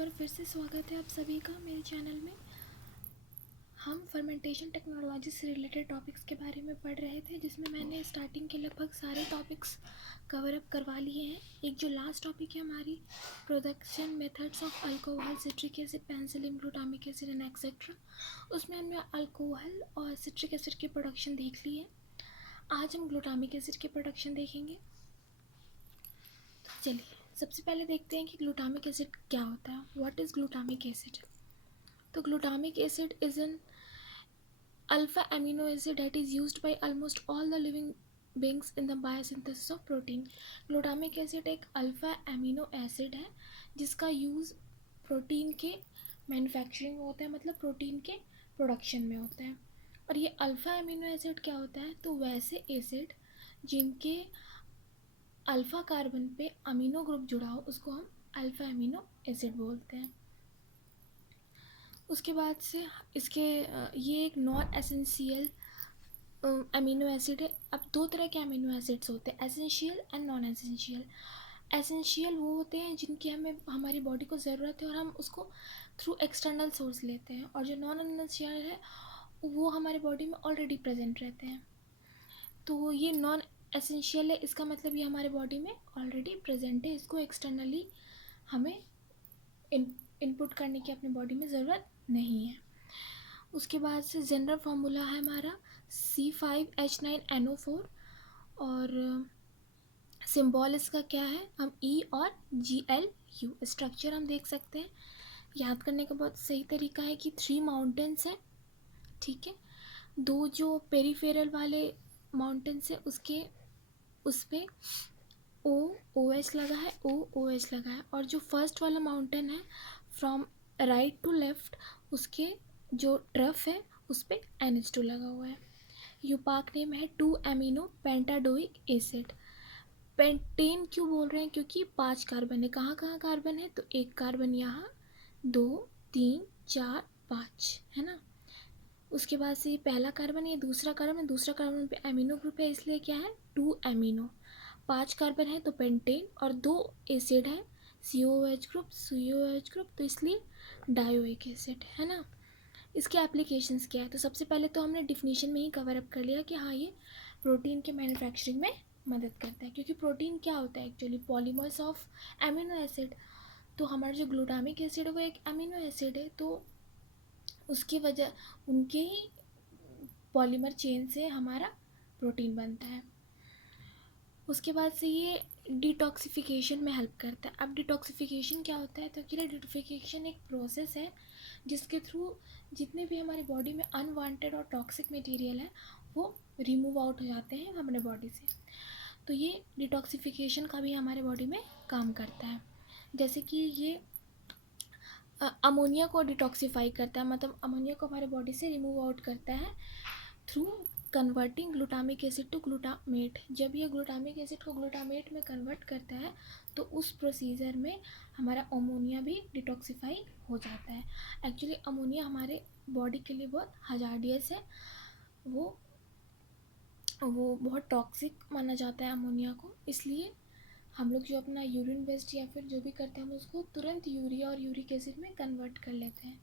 बार फिर से स्वागत है आप सभी का मेरे चैनल में। हम फर्मेंटेशन टेक्नोलॉजी से रिलेटेड टॉपिक्स के बारे में पढ़ रहे थे, जिसमें मैंने स्टार्टिंग के लगभग सारे टॉपिक्स कवर अप करवा लिए हैं। एक जो लास्ट टॉपिक है हमारी production methods of alcohol, citric acid, penicillin, glutamic acid and etcetera, उसमें हमने अल्कोहल और सिट्रिक एसिड की प्रोडक्शन देख ली है। आज हम ग्लूटामिक एसिड की प्रोडक्शन देखेंगे। तो चलिए सबसे पहले देखते हैं कि ग्लूटामिक एसिड क्या होता है। What is glutamic acid? तो glutamic acid is an alpha amino acid that is used by almost all the living beings in the biosynthesis of protein. Glutamic acid एक अल्फ़ा एमिनो एसिड है जिसका use protein के manufacturing में होता है, मतलब protein के प्रोडक्शन में होता है। और ये अल्फ़ा एमिनो एसिड क्या होता है? तो वैसे एसिड जिनके अल्फ़ा कार्बन पे अमीनो ग्रुप जुड़ा हो उसको हम अल्फ़ा एमिनो एसिड बोलते हैं। उसके बाद से इसके ये एक नॉन एसेंशियल अमीनो एसिड है। अब दो तरह के अमीनो एसिड्स होते हैं, essential and non essential. Essential वो होते हैं जिनकी हमें हमारी बॉडी को ज़रूरत है और हम उसको थ्रू एक्सटर्नल सोर्स लेते हैं, और जो नॉन एसेंशियल है वो हमारे बॉडी में ऑलरेडी प्रेजेंट रहते हैं। तो ये नॉन एसेंशियल है, इसका मतलब ये हमारे बॉडी में ऑलरेडी प्रेजेंट है, इसको एक्सटर्नली हमें इनपुट करने की अपनी बॉडी में ज़रूरत नहीं है। उसके बाद से जनरल फार्मूला है हमारा C5H9NO4, और सिंबल इसका क्या है? हम E और GLU। स्ट्रक्चर हम देख सकते हैं। याद करने का बहुत सही तरीका है कि 3 माउंटेन्स हैं, ठीक है। दो जो पेरीफेरल वाले माउंटेन्स है उसके उस पर OH लगा है, OH लगा है, और जो फर्स्ट वाला माउंटेन है फ्रॉम राइट टू लेफ्ट उसके जो ट्रफ है उस पर NH2 लगा हुआ है। यूपाक नेम है 2 एमिनो पेंटाडोइक एसिड। पेंटेन क्यों बोल रहे हैं? क्योंकि 5 कार्बन है। कहाँ कहाँ कार्बन है? तो एक कार्बन यहाँ, 2, 3, 4, 5 है ना। उसके बाद से ये पहला कार्बन, ये दूसरा कार्बन पे एमिनो ग्रुप है, इसलिए क्या है? 2 एमिनो। 5 कार्बन है तो पेंटेन, और 2 एसिड है COOH ग्रुप, तो इसलिए डायोइक एसिड है ना। इसके एप्लीकेशंस क्या है? तो सबसे पहले तो हमने डिफिनीशन में ही कवर अप कर लिया कि हाँ ये प्रोटीन के मैन्युफैक्चरिंग में मदद करता है, क्योंकि प्रोटीन क्या होता है actually? Polymers of amino acid. तो हमारा जो ग्लूटामिक एसिड है वो एक एमिनो एसिड है, तो उसकी वजह उनके ही पॉलीमर चेन से हमारा प्रोटीन बनता है। उसके बाद से ये डिटॉक्सिफिकेशन में हेल्प करता है। अब डिटॉक्सिफिकेशन क्या होता है? तो एक्चुअली डिटॉक्सिफिकेशन एक प्रोसेस है जिसके थ्रू जितने भी हमारी बॉडी में अनवांटेड और टॉक्सिक मटेरियल है वो रिमूव आउट हो जाते हैं हमारे बॉडी से। तो ये डिटॉक्सिफिकेशन का भी हमारे बॉडी में काम करता है। जैसे कि ये अमोनिया को डिटॉक्सिफाई करता है, मतलब अमोनिया को हमारे बॉडी से रिमूव आउट करता है through converting glutamic acid to glutamate. जब ये ग्लूटामिक एसिड को ग्लूटामेट में कन्वर्ट करता है तो उस प्रोसीजर में हमारा अमोनिया भी डिटॉक्सिफाई हो जाता है। एक्चुअली अमोनिया हमारे बॉडी के लिए बहुत हजार्डियस है, वो बहुत टॉक्सिक माना जाता है अमोनिया को, इसलिए हम लोग जो अपना यूरिन वेस्ट या फिर जो भी करते हैं हम उसको तुरंत यूरिया और यूरिक एसिड में कन्वर्ट कर लेते हैं।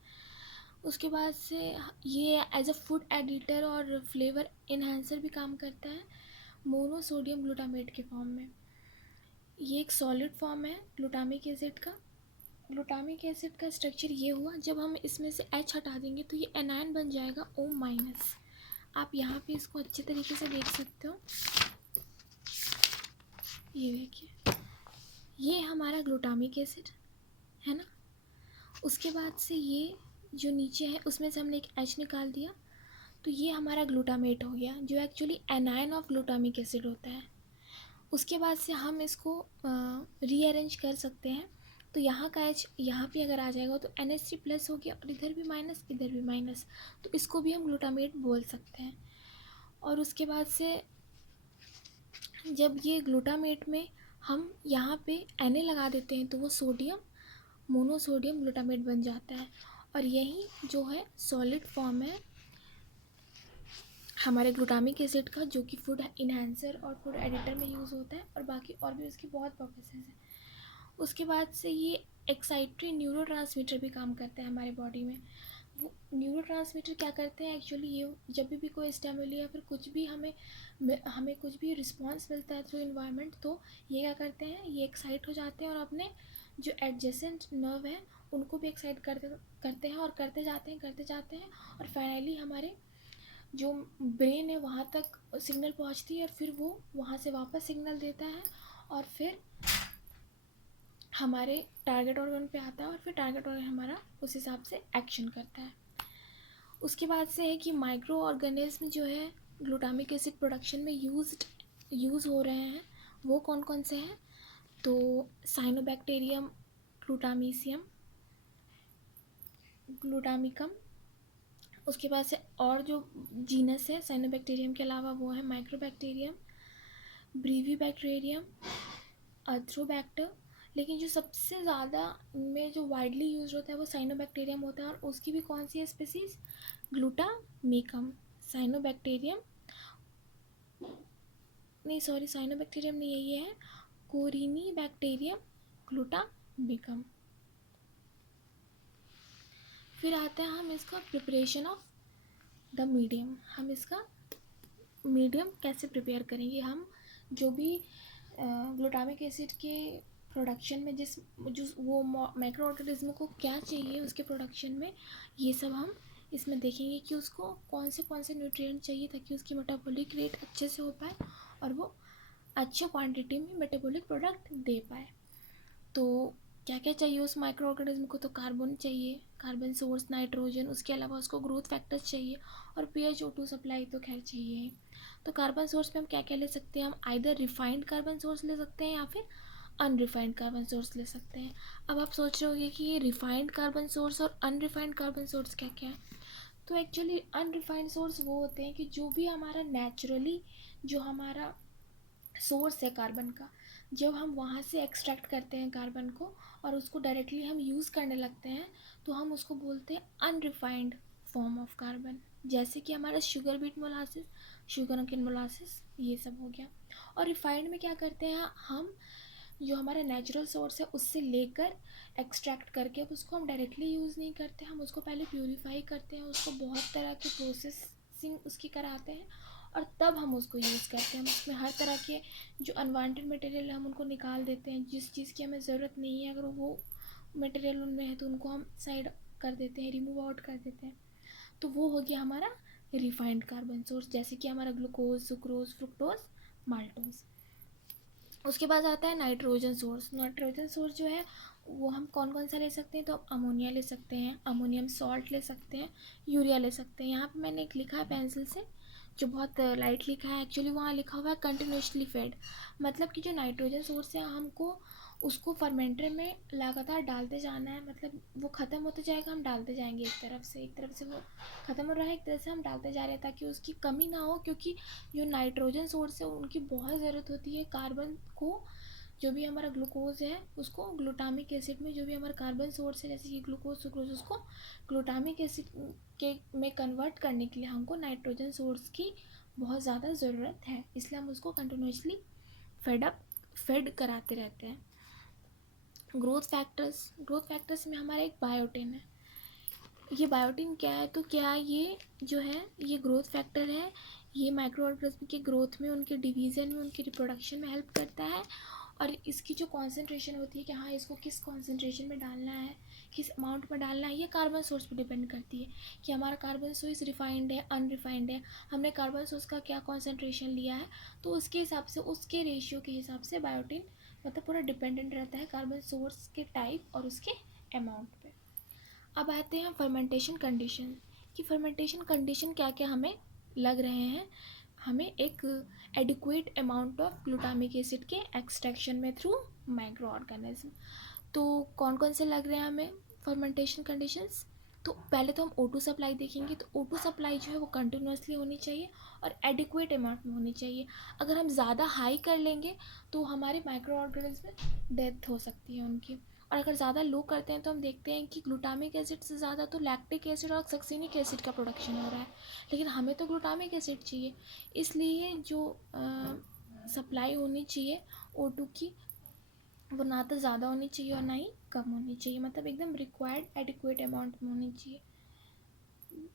उसके बाद से ये एज अ फूड एडिटर और फ्लेवर इन्हांसर भी काम करता है मोनोसोडियम ग्लूटामेट के फॉर्म में। ये एक सॉलिड फॉर्म है ग्लूटामिक एसिड का। ग्लूटामिक एसिड का स्ट्रक्चर ये हुआ, जब हम इसमें से H हटा देंगे तो ये एनायन बन जाएगा O-। आप यहाँ पे इसको अच्छे तरीके से देख सकते हो, ये देखिए ये हमारा ग्लूटामिक एसिड है ना। उसके बाद से ये जो नीचे है उसमें से हमने एक H निकाल दिया, तो ये हमारा ग्लूटामेट हो गया जो actually anion of glutamic acid होता है। उसके बाद से हम इसको रीअरेंज कर सकते हैं, तो यहाँ का H यहाँ पे अगर आ जाएगा तो NH3 प्लस हो गया, और इधर भी माइनस इधर भी माइनस, तो इसको भी हम ग्लूटामेट बोल सकते हैं। और उसके बाद से जब ये ग्लूटामेट में हम यहाँ पे Na लगा देते हैं तो वो सोडियम मोनोसोडियम ग्लूटामेट बन जाता है, और यही जो है सॉलिड फॉर्म है हमारे ग्लूटामिक एसिड का, जो कि फूड इन्हांसर और फूड एडिटर में यूज़ होता है, और बाकी और भी उसकी बहुत पर्पसेस हैं। उसके बाद से ये एक्साइटरी न्यूरोट्रांसमीटर भी काम करते हैं हमारे बॉडी में। वो न्यूरोट्रांसमीटर क्या करते हैं एक्चुअली, ये जब भी कोई स्टिमुली या फिर कुछ भी हमें कुछ भी रिस्पॉन्स मिलता है थ्रू इन्वायरमेंट, तो ये क्या करते हैं, ये एक्साइट हो जाते हैं और अपने जो एडजेसेंट नर्व है उनको भी एक्साइट करते हैं और करते जाते हैं और फाइनली हमारे जो ब्रेन है वहाँ तक सिग्नल पहुँचती है और फिर वो वहाँ से वापस सिग्नल देता है और फिर हमारे टारगेट ऑर्गन पे आता है और फिर टारगेट ऑर्गन हमारा उस हिसाब से एक्शन करता है। उसके बाद से है कि माइक्रो ऑर्गेनिज्म जो है ग्लूटामिक एसिड प्रोडक्शन में यूज़ हो रहे हैं, वो कौन कौन से हैं, तो साइनोबैक्टीरियम ग्लूटामिकम, उसके बाद से और जो जीनस है साइनोबैक्टीरियम के अलावा वो है माइक्रोबैक्टीरियम, ब्रीवीबैक्टीरियम, अर्थ्रोबैक्टर। लेकिन जो सबसे ज़्यादा में जो वाइडली यूज होता है वो साइनोबैक्टीरियम होता है और उसकी भी कौन सी है स्पीसीज, ग्लूटामिकम। साइनोबैक्टीरियम नहीं, सॉरी, साइनोबैक्टीरियम नहीं है, ये है कोरिनीबैक्टीरियम ग्लूटामिकम। फिर आते हैं हम इसका प्रिपरेशन ऑफ द मीडियम। हम इसका मीडियम कैसे प्रिपेयर करेंगे। हम जो भी ग्लूटामिक एसिड के प्रोडक्शन में जो वो माइक्रो ऑर्गेनिज्म को क्या चाहिए उसके प्रोडक्शन में, ये सब हम इसमें देखेंगे कि उसको कौन से न्यूट्रिएंट चाहिए ताकि उसकी मेटाबॉलिक रेट अच्छे से हो पाए और वो अच्छे क्वांटिटी में मेटाबॉलिक प्रोडक्ट दे पाए। तो क्या क्या चाहिए उस माइक्रो ऑर्गेनिज्म को, तो कार्बन चाहिए, कार्बन सोर्स, नाइट्रोजन, उसके अलावा उसको ग्रोथ फैक्टर्स चाहिए और pH-O2 सप्लाई तो खैर चाहिए। तो कार्बन सोर्स में हम क्या क्या ले सकते हैं, हम आइदर रिफाइंड कार्बन सोर्स ले सकते हैं या फिर अनरिफाइंड कार्बन सोर्स ले सकते हैं। अब आप सोच रहे होंगे कि ये रिफाइंड कार्बन सोर्स और अनरिफाइंड कार्बन सोर्स क्या क्या है। तो एक्चुअली अनरिफाइंड सोर्स वो होते हैं कि जो भी हमारा नेचुरली जो हमारा सोर्स है कार्बन का, जब हम वहाँ से एक्सट्रैक्ट करते हैं कार्बन को और उसको डायरेक्टली हम यूज़ करने लगते हैं तो हम उसको बोलते हैं अनरिफाइंड फॉर्म ऑफ कार्बन। जैसे कि हमारा sugar beet molasses, sugar cane molasses, ये सब हो गया। और रिफाइंड में क्या करते हैं हम, जो हमारा नेचुरल सोर्स है उससे लेकर एक्सट्रैक्ट करके, अब उसको हम डायरेक्टली यूज़ नहीं करते, हम उसको पहले प्यूरीफाई करते हैं, उसको बहुत तरह की प्रोसेसिंग उसकी कराते हैं और तब हम उसको यूज़ करते हैं। हम उसमें हर तरह के जो अनवांटेड मटेरियल है हम उनको निकाल देते हैं, जिस चीज़ की हमें ज़रूरत नहीं है अगर वो मटेरियल उनमें है तो उनको हम साइड कर देते हैं, रिमूव आउट कर देते हैं। तो वो हो गया हमारा रिफाइंड कार्बन सोर्स, जैसे कि हमारा ग्लूकोज, सुक्रोज, फ्रुक्टोज, माल्टोज। उसके बाद आता है नाइट्रोजन सोर्स। नाइट्रोजन सोर्स जो है वो हम कौन कौन सा ले सकते हैं, तो अमोनिया ले सकते हैं, अमोनियम सॉल्ट ले सकते हैं, यूरिया ले सकते हैं। यहाँ पे मैंने एक लिखा है पेंसिल से जो बहुत लाइट लिखा है, एक्चुअली वहाँ लिखा हुआ है कंटिन्यूसली फेड। मतलब कि जो नाइट्रोजन सोर्स है हमको उसको फर्मेंटर में लगातार डालते जाना है, मतलब वो ख़त्म होते जाएगा, हम डालते जाएंगे, एक तरफ से वो ख़त्म हो रहा है, एक तरफ से हम डालते जा रहे हैं ताकि उसकी कमी ना हो, क्योंकि जो नाइट्रोजन सोर्स है उनकी बहुत ज़रूरत होती है कार्बन को। जो भी हमारा ग्लूकोज है उसको ग्लूटामिक एसिड में, जो भी हमारा कार्बन सोर्स है जैसे कि ग्लूकोज, सुक्रोज, उसको ग्लूटामिक एसिड के में कन्वर्ट करने के लिए हमको नाइट्रोजन सोर्स की बहुत ज़्यादा ज़रूरत है, इसलिए हम उसको कंटिन्यूसली फेड कराते रहते हैं। ग्रोथ फैक्टर्स में हमारा एक बायोटिन है। ये बायोटिन क्या है, तो क्या ये जो है ये ग्रोथ फैक्टर है, ये माइक्रो ऑर्गेनिज्म के ग्रोथ में, उनके डिवीज़न में, उनके रिप्रोडक्शन में हेल्प करता है। और इसकी जो कॉन्सेंट्रेशन होती है कि हाँ इसको किस कॉन्सेंट्रेशन में डालना है, किस अमाउंट में डालना है, ये कार्बन सोर्स पर डिपेंड करती है कि हमारा कार्बन सोर्स रिफाइंड है, अनरिफाइंड है, हमने कार्बन सोर्स का क्या कॉन्सेंट्रेशन लिया है, तो उसके हिसाब से, उसके रेशियो के हिसाब से बायोटिन मतलब पूरा डिपेंडेंट रहता है कार्बन सोर्स के टाइप और उसके अमाउंट पे। अब आते हैं फर्मेंटेशन कंडीशन कि फर्मेंटेशन कंडीशन क्या क्या हमें लग रहे हैं, हमें एक adequate amount of glutamic acid के एक्सट्रैक्शन में थ्रू माइक्रो ऑर्गेनिज्म। तो कौन कौन से लग रहे हैं हमें फर्मेंटेशन कंडीशंस, तो पहले तो हम O2 सप्लाई देखेंगे। तो O2 सप्लाई जो है वो कंटिन्यूसली होनी चाहिए और एडिक्वेट अमाउंट में होनी चाहिए। अगर हम ज़्यादा हाई कर लेंगे तो हमारे माइक्रो ऑर्गेनिज्म में डेथ हो सकती है उनकी, और अगर ज़्यादा लो करते हैं तो हम देखते हैं कि ग्लूटामिक एसिड से ज़्यादा तो लैक्टिक एसिड और सक्सिनिक एसिड का प्रोडक्शन हो रहा है, लेकिन हमें तो ग्लूटामिक एसिड चाहिए। इसलिए जो सप्लाई होनी चाहिए O2 की वो ना तो ज़्यादा होनी चाहिए और ना ही कम होनी चाहिए, मतलब एकदम रिक्वायर्ड एडिक्वेट अमाउंट में होनी चाहिए।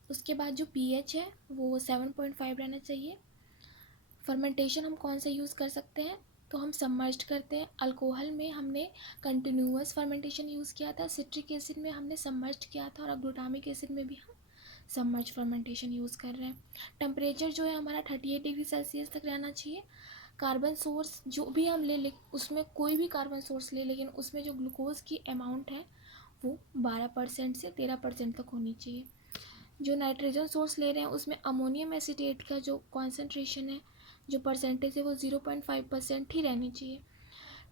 उसके बाद जो पीएच है वो 7.5 रहना चाहिए। फर्मेंटेशन हम कौन सा यूज़ कर सकते हैं, तो हम सबमर्ज्ड करते हैं। अल्कोहल में हमने कंटिन्यूअस फर्मेंटेशन यूज़ किया था, सिट्रिक एसिड में हमने सबमर्ज्ड किया था, और ग्लूटामिक एसिड में भी हम सबमर्ज फर्मेंटेशन यूज़ कर रहे हैं। टेम्परेचर जो है हमारा 38 डिग्री सेल्सियस तक रहना चाहिए। कार्बन सोर्स जो भी हम ले उसमें कोई भी कार्बन सोर्स ले, लेकिन उसमें जो ग्लूकोज की अमाउंट है वो 12% से 13% तक होनी चाहिए। जो नाइट्रोजन सोर्स ले रहे हैं उसमें अमोनियम एसिटेट का जो कॉन्सेंट्रेशन है, जो परसेंटेज है वो 0.5% ही रहनी चाहिए।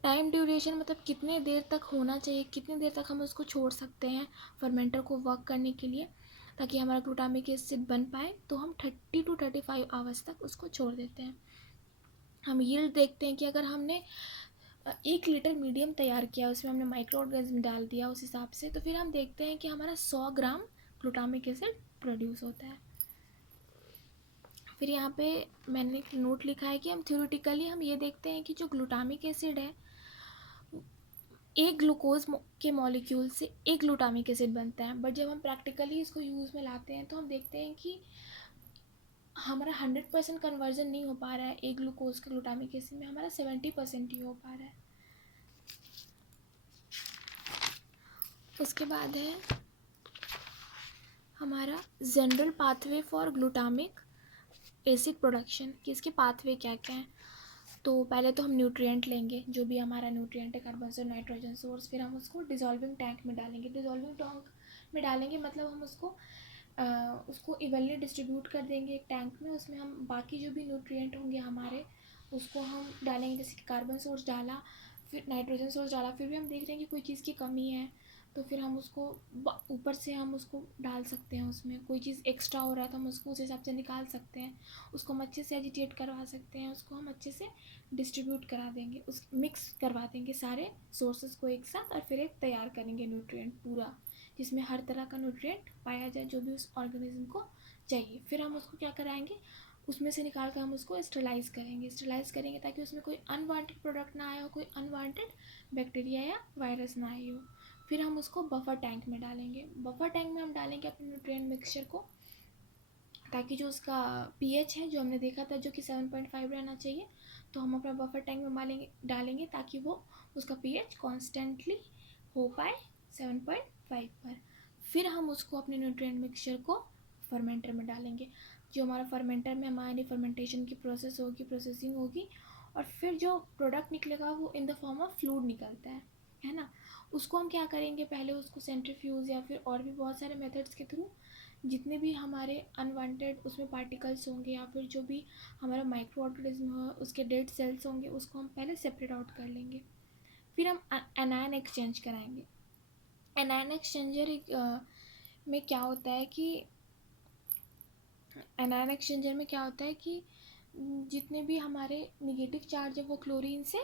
टाइम ड्यूरेशन मतलब कितने देर तक होना चाहिए, कितनी देर तक हम उसको छोड़ सकते हैं फर्मेंटर को वर्क करने के लिए ताकि हमारा ग्लूटामिक एसिड बन पाए, तो हम 30 to 35 आवर्स तक उसको छोड़ देते हैं। हम यील्ड देखते हैं कि अगर हमने 1 लीटर मीडियम तैयार किया, उसमें हमने माइक्रो ऑर्गेनिज्म डाल दिया उस हिसाब से, तो फिर हम देखते हैं कि हमारा 100 ग्राम ग्लूटामिक एसिड प्रोड्यूस होता है। फिर यहाँ पे मैंने एक नोट लिखा है कि हम थ्योरेटिकली हम ये देखते हैं कि जो ग्लूटामिक एसिड है, एक ग्लूकोज के मॉलिक्यूल से एक ग्लूटामिक एसिड बनता है, बट जब हम प्रैक्टिकली इसको यूज़ में लाते हैं तो हम देखते हैं कि हमारा 100% कन्वर्जन नहीं हो पा रहा है। एक ग्लूकोज के ग्लूटामिक एसिड में हमारा 70% ही हो पा रहा है। उसके बाद है हमारा general pathway for glutamic acid production, कि इसके पाथवे क्या क्या हैं। तो पहले तो हम न्यूट्रिएंट लेंगे, जो भी हमारा न्यूट्रिएंट है, कार्बन और नाइट्रोजन सोर्स, फिर हम उसको डिज़ोल्विंग टैंक में डालेंगे। डिज़ोल्विंग टैंक में डालेंगे मतलब हम उसको इवनली डिस्ट्रीब्यूट कर देंगे एक टैंक में। उसमें हम बाकी जो भी न्यूट्रिएंट होंगे हमारे उसको हम डालेंगे, जैसे कि कार्बन सोर्स डाला, फिर नाइट्रोजन सोर्स डाला, फिर भी हम देख रहे हैं कि कोई चीज़ की कमी है तो फिर हम उसको ऊपर से हम उसको डाल सकते हैं। उसमें कोई चीज़ एक्स्ट्रा हो रहा है तो हम उसको उस हिसाब से निकाल सकते हैं, उसको हम अच्छे से एजिटेट करवा सकते हैं, उसको हम अच्छे से डिस्ट्रीब्यूट करा देंगे, उस मिक्स करवा देंगे सारे सोर्सेज को एक साथ, और फिर एक तैयार करेंगे न्यूट्रिएंट पूरा, जिसमें हर तरह का न्यूट्रिएंट पाया जाए जो भी उस ऑर्गेनिज्म को चाहिए। फिर हम उसको क्या कराएंगे, उसमें से निकाल कर हम उसको स्टरलाइज करेंगे ताकि उसमें कोई अनवांटेड प्रोडक्ट ना आए हो, कोई अनवांटेड बैक्टीरिया या वायरस ना आए हो। फिर हम उसको बफर टैंक में डालेंगे। बफर टैंक में हम डालेंगे अपने न्यूट्रिएंट मिक्सचर को, ताकि जो उसका पीएच है जो हमने देखा था जो कि 7.5 रहना चाहिए, तो हम अपना बफर टैंक में डालेंगे ताकि वो उसका पीएच कॉन्स्टेंटली हो पाए 7.5 पर। फिर हम उसको अपने न्यूट्रिएंट मिक्सचर को फर्मेंटर में डालेंगे। जो हमारा फर्मेंटर में हमारी फर्मेंटेशन की प्रोसेसिंग होगी, और फिर जो प्रोडक्ट निकलेगा वो in the form of fluid निकलता है ना। उसको हम क्या करेंगे, पहले उसको सेंट्रीफ्यूज या फिर और भी बहुत सारे मेथड्स के थ्रू जितने भी हमारे अनवांटेड उसमें पार्टिकल्स होंगे या फिर जो भी हमारा माइक्रो ऑर्गेनिज्म हो उसके डेड सेल्स होंगे, उसको हम पहले सेपरेट आउट कर लेंगे। फिर हम एनायन एक्सचेंज कराएंगे। एनायन एक्सचेंजर में क्या होता है कि एनायन एक्सचेंजर में क्या होता है कि जितने भी हमारे निगेटिव चार्ज है वो क्लोरीन से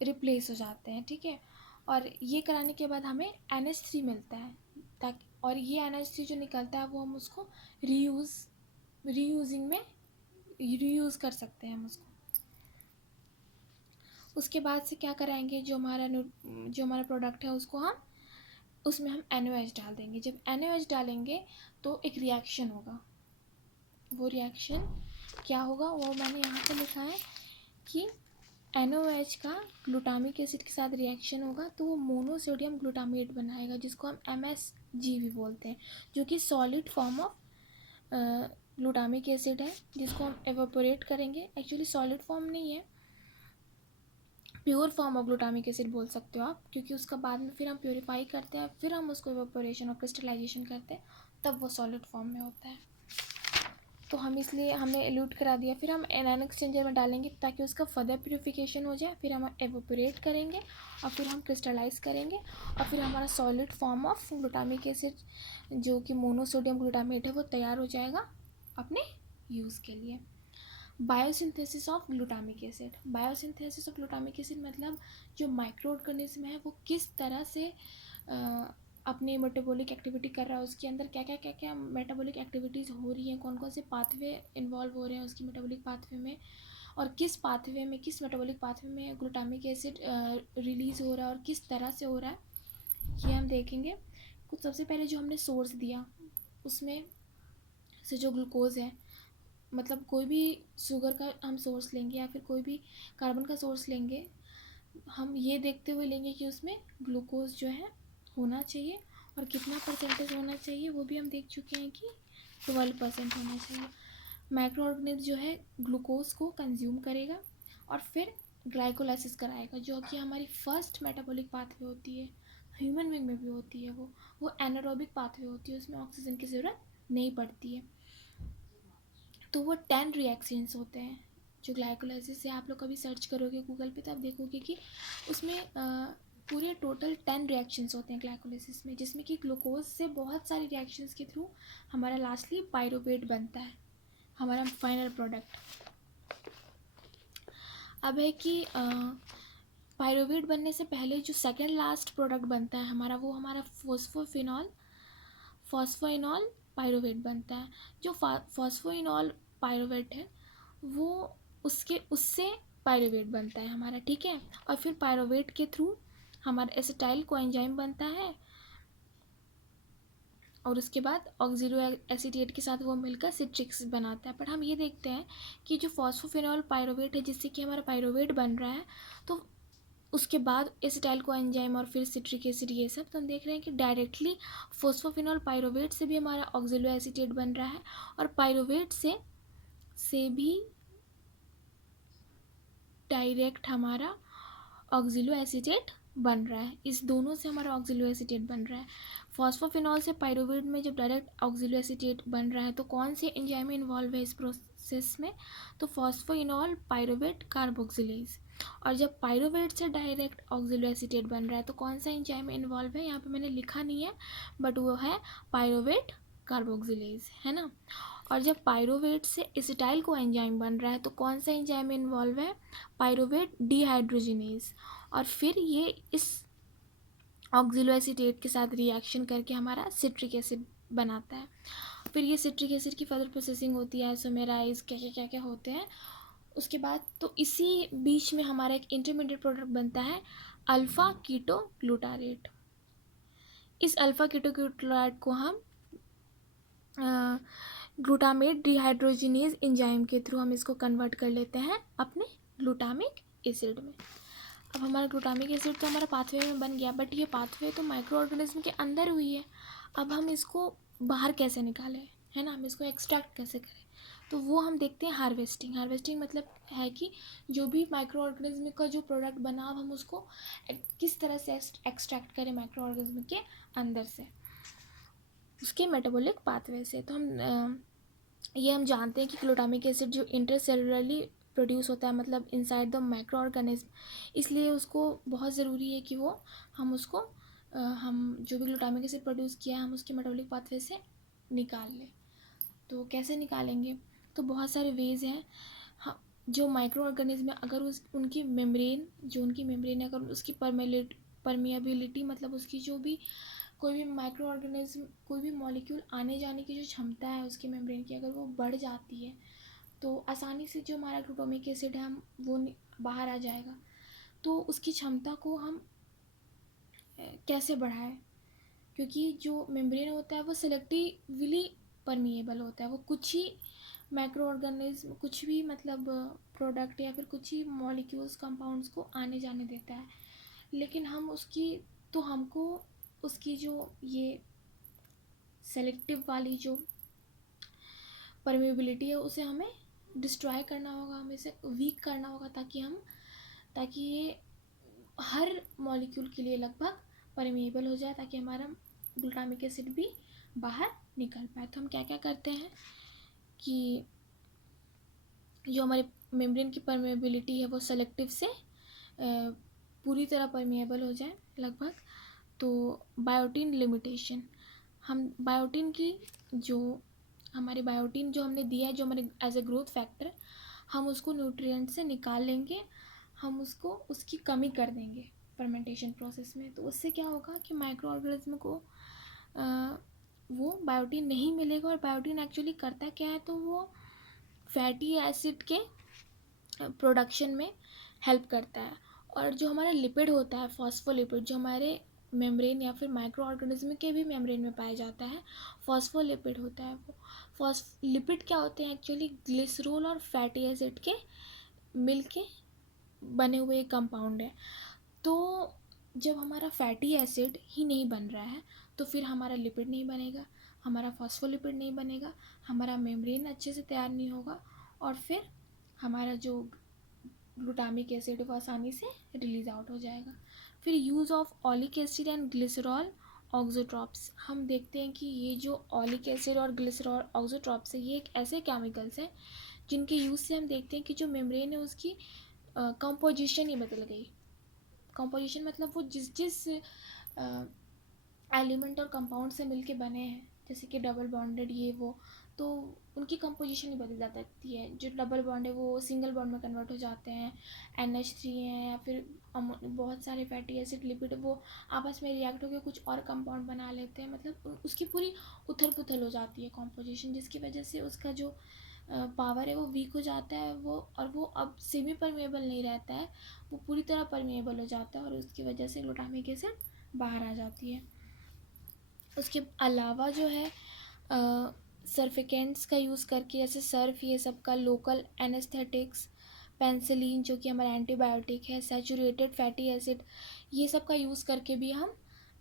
रिप्लेस हो जाते हैं, ठीक है। और ये कराने के बाद हमें NH3 मिलता है, ताकि और ये NH3 जो निकलता है वो हम उसको रीयूजिंग में रीयूज़ कर सकते हैं हम उसको। उसके बाद से क्या कराएंगे, जो हमारा प्रोडक्ट है उसको हम उसमें हम NaOH डाल देंगे। जब NaOH डालेंगे तो एक रिएक्शन होगा। वो रिएक्शन क्या होगा वो मैंने यहाँ पे लिखा है कि NaOH का ग्लूटामिक एसिड के साथ रिएक्शन होगा तो वो मोनोसोडियम ग्लूटामेट बनाएगा, जिसको हम MSG भी बोलते हैं, जो कि solid form of glutamic acid है, जिसको हम एवोपोरेट करेंगे। एक्चुअली सॉलिड फॉर्म नहीं है, pure form of glutamic acid बोल सकते हो आप, क्योंकि उसका बाद में फिर हम प्योरीफाई करते हैं, फिर हम उसको एवोपोरेशन और क्रिस्टलाइजेशन करते हैं, तब वो सॉलिड फॉर्म में होता है। तो हम इसलिए हमने एल्यूट करा दिया। फिर हम एनायन एक्सचेंजर में डालेंगे ताकि उसका फर्दर प्यूरिफिकेशन हो जाए। फिर हम एवोपोरेट करेंगे और फिर हम क्रिस्टलाइज करेंगे, और फिर हमारा solid form of glutamic acid जो कि मोनोसोडियम ग्लूटामेट है वो तैयार हो जाएगा अपने यूज़ के लिए। Biosynthesis of glutamic acid. Biosynthesis of glutamic acid मतलब जो माइक्रो ऑर्गेनिज्म है वो किस तरह से अपनी मेटाबॉलिक एक्टिविटी कर रहा है, उसके अंदर क्या क्या मेटाबॉलिक एक्टिविटीज़ हो रही हैं, कौन कौन से पाथवे इन्वॉल्व हो रहे हैं उसकी मेटाबॉलिक पाथवे में, और किस पाथवे में, किस मेटाबॉलिक पाथवे में ग्लूटामिक एसिड रिलीज़ हो रहा है और किस तरह से हो रहा है, ये हम देखेंगे। कुछ सबसे पहले जो हमने सोर्स दिया उसमें से जो ग्लूकोज़ है, मतलब कोई भी शुगर का हम सोर्स लेंगे या फिर कोई भी कार्बन का सोर्स लेंगे, हम ये देखते हुए लेंगे कि उसमें ग्लूकोज जो है होना चाहिए और कितना परसेंटेज होना चाहिए, वो भी हम देख चुके हैं कि 12% होना चाहिए। माइक्रो ऑर्गेनिज्म जो है ग्लूकोज को कंज्यूम करेगा और फिर ग्लाइकोलाइसिस कराएगा, जो कि हमारी फर्स्ट मेटाबॉलिक पाथवे होती है, ह्यूमन बीइंग में भी होती है। वो एनारोबिक पाथवे होती है, उसमें ऑक्सीजन की ज़रूरत नहीं पड़ती है। तो वो 10 रिएक्शंस होते हैं जो ग्लाइकोलाइसिस से, आप लोग कभी सर्च करोगे गूगल पे तो आप देखोगे कि उसमें पूरे टोटल 10 रिएक्शंस होते हैं ग्लाइकोलाइसिस में, जिसमें कि ग्लूकोज से बहुत सारी रिएक्शंस के थ्रू हमारा लास्टली पायरुवेट बनता है, हमारा फाइनल प्रोडक्ट। अब है कि पायरुवेट बनने से पहले जो सेकेंड लास्ट प्रोडक्ट बनता है हमारा, वो हमारा फॉस्फोइनॉल पायरुवेट बनता है। जो फॉस्फोइनॉल पायरुवेट है वो उससे पायरुवेट बनता है हमारा, ठीक है। और फिर पायरुवेट के थ्रू हमारा एसिटाइल कोएंजाइम बनता है और उसके बाद ऑक्सिलो एसीटेट के साथ वो मिलकर सिट्रिक्स बनाता है। पर हम ये देखते हैं कि जो फॉस्फोफिनॉल पायरुवेट है जिससे कि हमारा पायरुवेट बन रहा है, तो उसके बाद एसिटाइल कोएंजाइम और फिर सिट्रिक एसिड, ये सब तो हम देख रहे हैं कि डायरेक्टली फॉस्फोफिनॉल पायरुवेट से भी हमारा ऑक्सिलो एसीटेट बन रहा है और पायरुवेट से भी डायरेक्ट हमारा ऑक्सिलो एसीटेट बन रहा है। इस दोनों से हमारा ऑक्सिलो एसीटेट बन रहा है। फॉस्फोफिनॉल से पायरुवेट में जब डायरेक्ट ऑक्सिलो एसीटेट बन रहा है तो कौन से एंजाइम इन्वॉल्व है इस प्रोसेस में, तो फॉस्फोइनॉल पायरुवेट कार्बोक्सिलेज। और जब पायरुवेट से डायरेक्ट ऑक्सिलो एसीटेट बन रहा है तो कौन सा एंजाइम इन्वॉल्व है, यहाँ पे मैंने लिखा नहीं है बट वो है पायरुवेट कार्बोक्सिलेज, है ना। और जब पायरुवेट से एसिटाइल को एंजाइम बन रहा है तो कौन सा एंजाइम इन्वॉल्व है, पायरुवेट डिहाइड्रोजिनेज। और फिर ये इस ऑक्सिलो एसीटेट के साथ रिएक्शन करके हमारा सिट्रिक एसिड बनाता है। फिर ये सिट्रिक एसिड की फर्दर प्रोसेसिंग होती है, आइसोमेराइज क्या क्या होते हैं उसके बाद। तो इसी बीच में हमारा एक इंटरमीडिएट प्रोडक्ट बनता है अल्फ़ा कीटो ग्लूटारेट। इस अल्फ़ा कीटो ग्लूटारेट को हम ग्लूटामेट डिहाइड्रोजिनेज एंजाइम के थ्रू हम इसको कन्वर्ट कर लेते हैं अपने ग्लूटामिक एसिड में। अब हमारा ग्लूटामिक एसिड तो हमारा पाथवे में बन गया, बट ये पाथवे तो माइक्रो ऑर्गेनिज्म के अंदर हुई है। अब हम इसको बाहर कैसे निकालें, है ना, हम इसको एक्सट्रैक्ट कैसे करें, तो वो हम देखते हैं हार्वेस्टिंग। हार्वेस्टिंग मतलब है कि जो भी माइक्रो ऑर्गेनिज्म का जो प्रोडक्ट बना हम उसको किस तरह से एक्सट्रैक्ट करें माइक्रो ऑर्गेनिज्म के अंदर से, उसके मेटाबॉलिक पाथवे से। तो ये हम जानते हैं कि ग्लूटामिक एसिड जो इंटरसेलुलरली प्रोड्यूस होता है, मतलब इनसाइड द माइक्रो ऑर्गेनिज्म, इसलिए उसको बहुत ज़रूरी है कि वो हम उसको हम जो भी ग्लूटामिक एसिड प्रोड्यूस किया है हम उसके मेटाबॉलिक पाथवे से निकाल लें। तो कैसे निकालेंगे, तो बहुत सारे वेज हैं। हाँ, जो माइक्रो ऑर्गेनिज्म अगर उनकी मेम्ब्रेन है, अगर उसकी परमिएबिलिटी मतलब उसकी जो भी कोई भी माइक्रो ऑर्गेनिज्म कोई भी मॉलिक्यूल आने जाने की जो क्षमता है उसकी मेम्ब्रेन की, अगर वो बढ़ जाती है तो आसानी से जो हमारा ग्लूटामिक एसिड है हम वो बाहर आ जाएगा। तो उसकी क्षमता को हम कैसे बढ़ाएं, क्योंकि जो मेम्ब्रेन होता है वो सेलेक्टिवली परमिएबल होता है, वो कुछ ही माइक्रो ऑर्गेनिज्म कुछ भी मतलब प्रोडक्ट या फिर कुछ ही मॉलिक्यूल्स कंपाउंड्स को आने जाने देता है। लेकिन हमको उसकी जो ये सेलेक्टिव वाली जो परमेबिलिटी है उसे हमें डिस्ट्रॉय करना होगा, हमें इसे वीक करना होगा ताकि ये हर मॉलिक्यूल के लिए लगभग परमेबल हो जाए, ताकि हमारा ग्लूटामिक एसिड भी बाहर निकल पाए। तो हम क्या क्या करते हैं कि जो हमारे मेम्ब्रेन की परमेबिलिटी है वो सेलेक्टिव से पूरी तरह परमेबल हो जाए लगभग। तो बायोटिन लिमिटेशन, हम बायोटिन की जो बायोटिन जो हमने दिया है जो हमारे एज ए ग्रोथ फैक्टर, हम उसको न्यूट्रिएंट से निकाल लेंगे, हम उसको उसकी कमी कर देंगे फर्मेंटेशन प्रोसेस में। तो उससे क्या होगा कि माइक्रो ऑर्गेनिज्म को वो बायोटिन नहीं मिलेगा। और बायोटिन एक्चुअली करता क्या है, तो वो फैटी एसिड के प्रोडक्शन में हेल्प करता है। और जो हमारा लिपिड होता है, फॉस्फोलिपिड, जो हमारे मेम्ब्रेन या फिर माइक्रो ऑर्गेनिज्म के भी मेम्ब्रेन में पाया जाता है, फॉस्फोलिपिड होता है वो। लिपिड क्या होते हैं एक्चुअली? ग्लिसरॉल और फैटी एसिड के मिलके बने हुए कंपाउंड है। तो जब हमारा फैटी एसिड ही नहीं बन रहा है तो फिर हमारा लिपिड नहीं बनेगा, हमारा फॉस्फोलिपिड नहीं बनेगा, हमारा मेम्ब्रेन अच्छे से तैयार नहीं होगा, और फिर हमारा जो ग्लूटामिक एसिड वो आसानी से रिलीज आउट हो जाएगा। फिर use of oleic acid and glycerol auxotrophs. हम देखते हैं कि ये जो ऑलिक एसिड और ग्लिसरॉल ऑक्सोट्रॉप्स है, ये एक ऐसे केमिकल्स हैं जिनके यूज़ से हम देखते हैं कि जो मेम्ब्रेन है उसकी कंपोजिशन ही बदल गई। कंपोजिशन मतलब वो जिस जिस एलिमेंट और कंपाउंड से मिलके बने हैं, जैसे कि डबल बॉन्डेड ये वो, तो उनकी कंपोजिशन ही बदल जाती है। जो डबल बॉन्ड है वो सिंगल बॉन्ड में कन्वर्ट हो जाते हैं, NH3 हैं, या फिर बहुत सारे फैटी एसिड लिपिड वो आपस में रिएक्ट होकर कुछ और कंपाउंड बना लेते हैं। मतलब उसकी पूरी उथल पुथल हो जाती है कंपोजिशन, जिसकी वजह से उसका जो पावर है वो वीक हो जाता है वो, और वो अब सेमी परमेबल नहीं रहता है, वो पूरी तरह परमेबल हो जाता है, और उसकी वजह से ग्लूटामिक एसिड बाहर आ जाती है। उसके अलावा जो है सर्फिकेंट्स का यूज़ करके, जैसे सर्फ ये सब का, लोकल एनेस्थेटिक्स, पेंसिलिन जो कि हमारा एंटीबायोटिक है, सैचुरेटेड फैटी एसिड, ये सब का यूज़ करके भी हम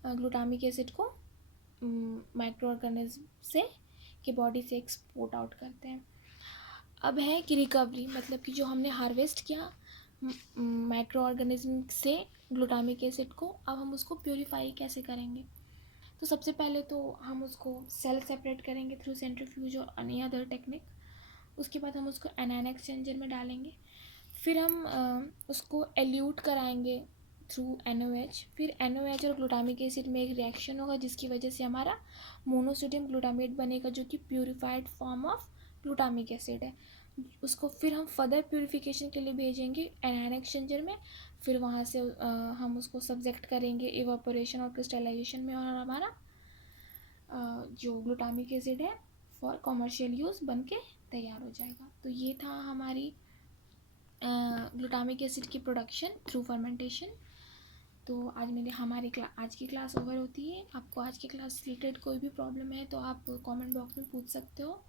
ग्लूटामिक एसिड को माइक्रो ऑर्गेनिज्म से के बॉडी से एक्सपोर्ट आउट करते हैं। अब है कि रिकवरी, मतलब कि जो हमने हार्वेस्ट किया माइक्रो ऑर्गेनिज्म से ग्लूटामिक एसिड को, अब हम उसको प्योरीफाई कैसे करेंगे? तो सबसे पहले तो हम उसको सेल सेपरेट करेंगे थ्रू सेंट्रीफ्यूज और एनी अदर टेक्निक। उसके बाद हम उसको एनायन एक्सचेंजर में डालेंगे। फिर हम उसको एल्यूट कराएंगे थ्रू NOH। फिर NOH और ग्लूटामिक एसिड में एक रिएक्शन होगा जिसकी वजह से हमारा मोनोसोडियम ग्लूटामेट बनेगा, जो कि purified form of glutamic acid है। उसको फिर हम फर्दर प्योरीफिकेशन के लिए भेजेंगे एनायन एक्सचेंजर में। फिर वहाँ से हम उसको सब्जेक्ट करेंगे इवापोरेशन और क्रिस्टलाइजेशन में, और हमारा जो ग्लूटामिक एसिड है फॉर कमर्शियल यूज़ बन के तैयार हो जाएगा। तो ये था हमारी ग्लूटामिक एसिड की प्रोडक्शन थ्रू फर्मेंटेशन। तो आज की क्लास ओवर होती है। आपको आज की क्लास रिलेटेड कोई भी प्रॉब्लम है तो आप कमेंट बॉक्स में पूछ सकते हो।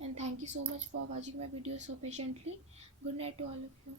And thank you so much for watching my video so patiently. Good night to all of you.